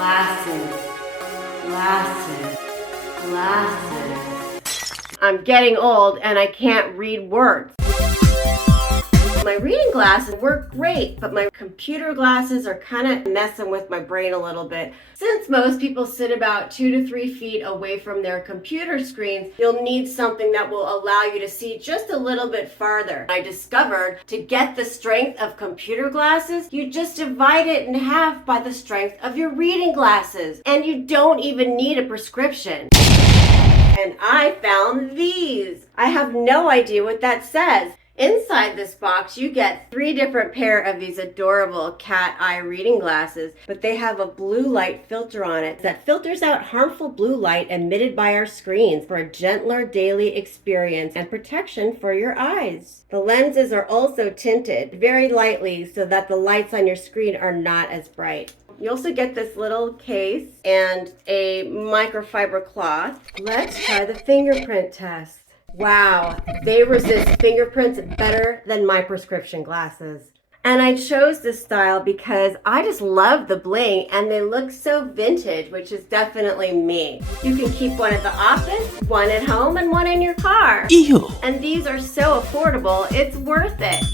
Glasses, glasses, glasses. I'm getting old and I can't read words. My reading glasses work great, but my computer glasses are kind of messing with my brain a little bit. Since most people sit about 2 to 3 feet away from their computer screens, you'll need something that will allow you to see just a little bit farther. I discovered to get the strength of computer glasses, you just divide it in half by the strength of your reading glasses. And you don't even need a prescription. And I found these. I have no idea what that says. Inside this box, you get 3 different pair of these adorable cat eye reading glasses, but they have a blue light filter on it that filters out harmful blue light emitted by our screens for a gentler daily experience and protection for your eyes. The lenses are also tinted very lightly so that the lights on your screen are not as bright. You also get this little case and a microfiber cloth. Let's try the fingerprint test. Wow, they resist fingerprints better than my prescription glasses. And I chose this style because I just love the bling and they look so vintage, which is definitely me. You can keep one at the office, one at home, and one in your car. Ew. And these are so affordable, it's worth it.